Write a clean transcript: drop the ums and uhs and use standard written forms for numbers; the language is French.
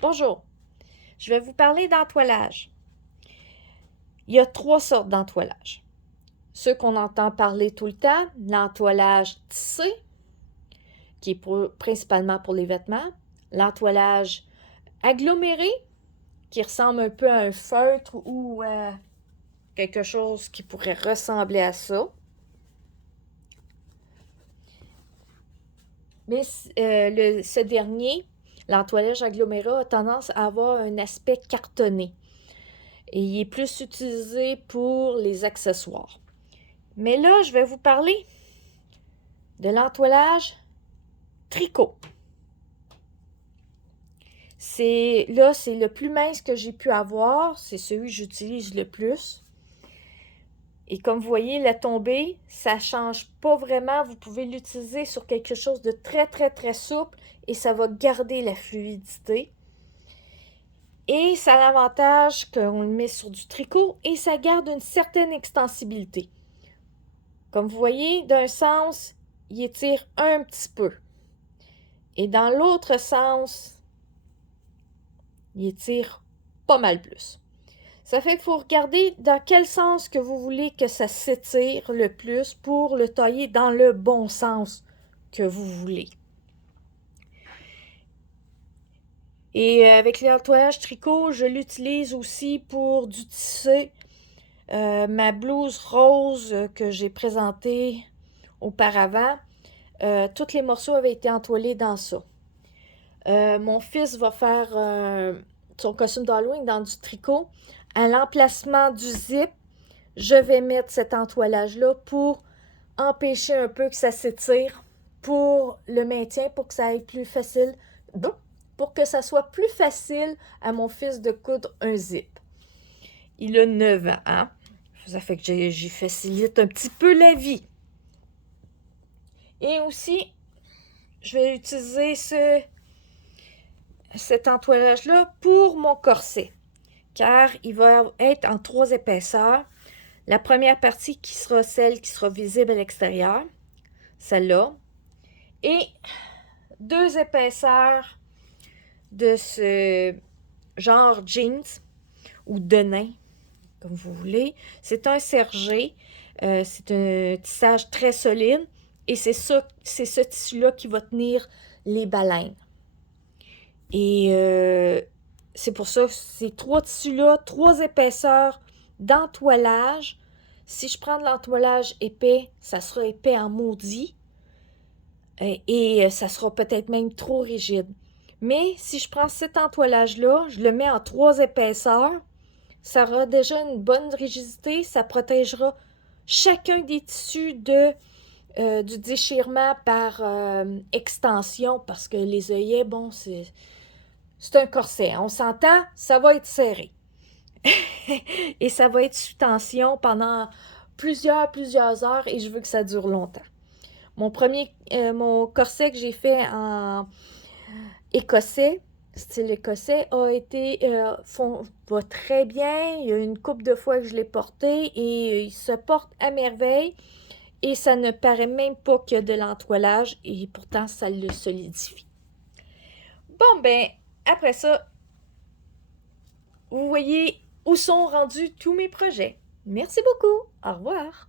Bonjour, je vais vous parler d'entoilage. Il y a 3 sortes d'entoilage. Ceux qu'on entend parler tout le temps, l'entoilage tissé, qui est principalement pour les vêtements, l'entoilage aggloméré, qui ressemble un peu à un feutre ou à quelque chose qui pourrait ressembler à ça. Mais ce dernier, l'entoilage aggloméré, a tendance à avoir un aspect cartonné. Et il est plus utilisé pour les accessoires. Mais là, je vais vous parler de l'entoilage tricot. C'est le plus mince que j'ai pu avoir. C'est celui que j'utilise le plus. Et comme vous voyez, la tombée, ça ne change pas vraiment. Vous pouvez l'utiliser sur quelque chose de très, très, très souple et ça va garder la fluidité. Et ça a l'avantage qu'on le met sur du tricot et ça garde une certaine extensibilité. Comme vous voyez, d'un sens, il étire un petit peu. Et dans l'autre sens, il étire pas mal plus. Ça fait qu'il faut regarder dans quel sens que vous voulez que ça s'étire le plus pour le tailler dans le bon sens que vous voulez. Et avec l'entoilage tricot, je l'utilise aussi pour du tissu. Ma blouse rose que j'ai présentée auparavant, tous les morceaux avaient été entoilés dans ça. Mon fils va faire son costume d'Halloween dans du tricot. À l'emplacement du zip, je vais mettre cet entoilage-là pour empêcher un peu que ça s'étire pour le maintien, pour que ça aille plus facile, pour que ça soit plus facile à mon fils de coudre un zip. Il a 9 ans, hein? Ça fait que j'y facilite un petit peu la vie. Et aussi, je vais utiliser cet entoilage-là pour mon corset, car il va être en 3 épaisseurs. La première partie qui sera celle qui sera visible à l'extérieur, celle-là, et 2 épaisseurs de ce genre jeans ou de nain, comme vous voulez. C'est un sergé, c'est un tissage très solide et c'est ce tissu-là qui va tenir les baleines. Et c'est pour ça, ces 3 tissus-là, 3 épaisseurs d'entoilage. Si je prends de l'entoilage épais, ça sera épais en maudit. Et ça sera peut-être même trop rigide. Mais si je prends cet entoilage-là, je le mets en 3 épaisseurs, ça aura déjà une bonne rigidité, ça protégera chacun des tissus du déchirement par extension, parce que les œillets, bon, c'est un corset. On s'entend, ça va être serré. Et ça va être sous tension pendant plusieurs heures et je veux que ça dure longtemps. Mon corset que j'ai fait en écossais, style écossais, va très bien. Il y a une couple de fois que je l'ai porté et il se porte à merveille. Et ça ne paraît même pas qu'il y a de l'entoilage et pourtant ça le solidifie. Bon ben, après ça, vous voyez où sont rendus tous mes projets. Merci beaucoup. Au revoir.